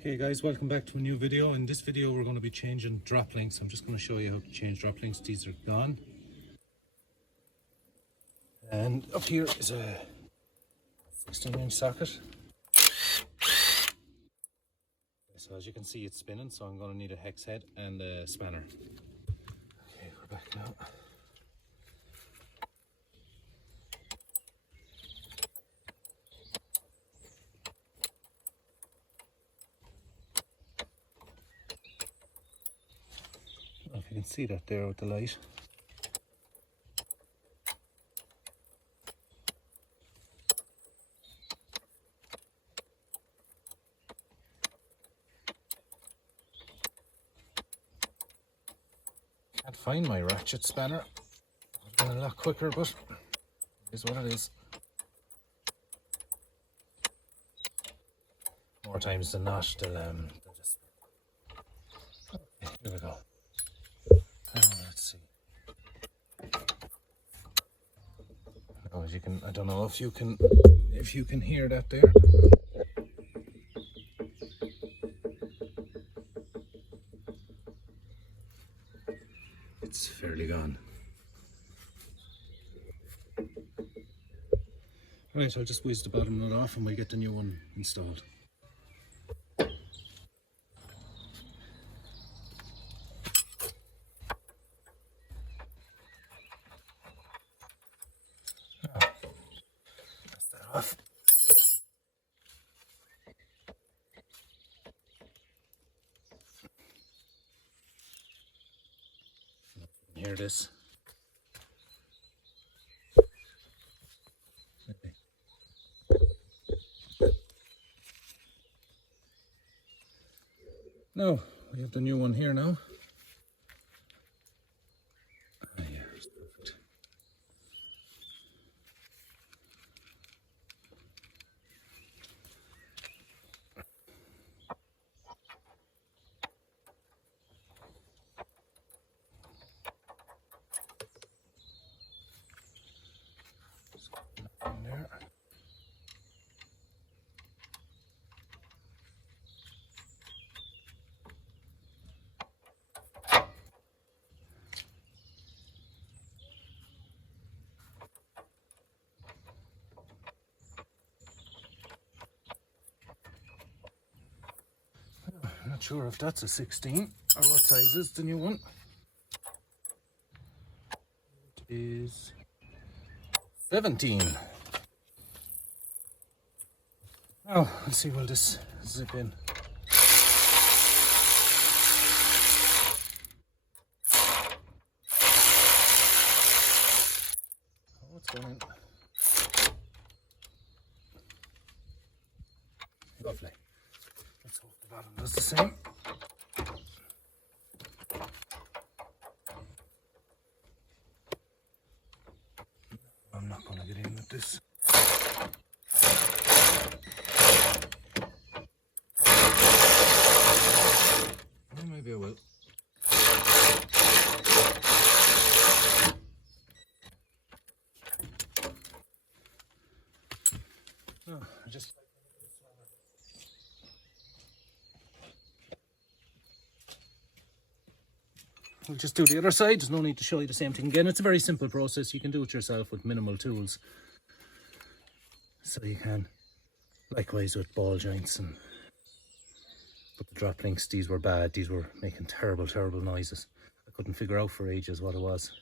Okay guys, welcome back to a new video. In this video we're going to be changing drop links. I'm just going to show you how to change drop links. These are gone. And up here is a 16-inch socket. So as you can see it's spinning, so I'm going to need a hex head and a spanner. Okay, we're back now. I don't know if you can see that there with the light. Can't find my ratchet spanner. I've been a lot quicker, but it is what it is. More times than not, they'll just. Okay, here we go. Let's see. Oh, as you can, I don't know if you can hear that there. It's fairly gone. Right, I'll just whiz the bottom nut off and we'll get the new one installed. That's that off. Hear this. No, we have the new one here now. Ah, yeah, it's perfect. In there. I'm not sure if that's a 16 or what size is the new one. It is 17. Now, let's see, will this zip in? Oh, it's going in. Lovely. Let's hope the bottom does the same. I'm not going to get in with this. Well, maybe I will. Oh, I just. We'll just do the other side. There's no need to show you the same thing again. It's a very simple process. You can do it yourself with minimal tools. So you can, likewise with ball joints. But the drop links, these were bad. These were making terrible noises. I couldn't figure out for ages what it was.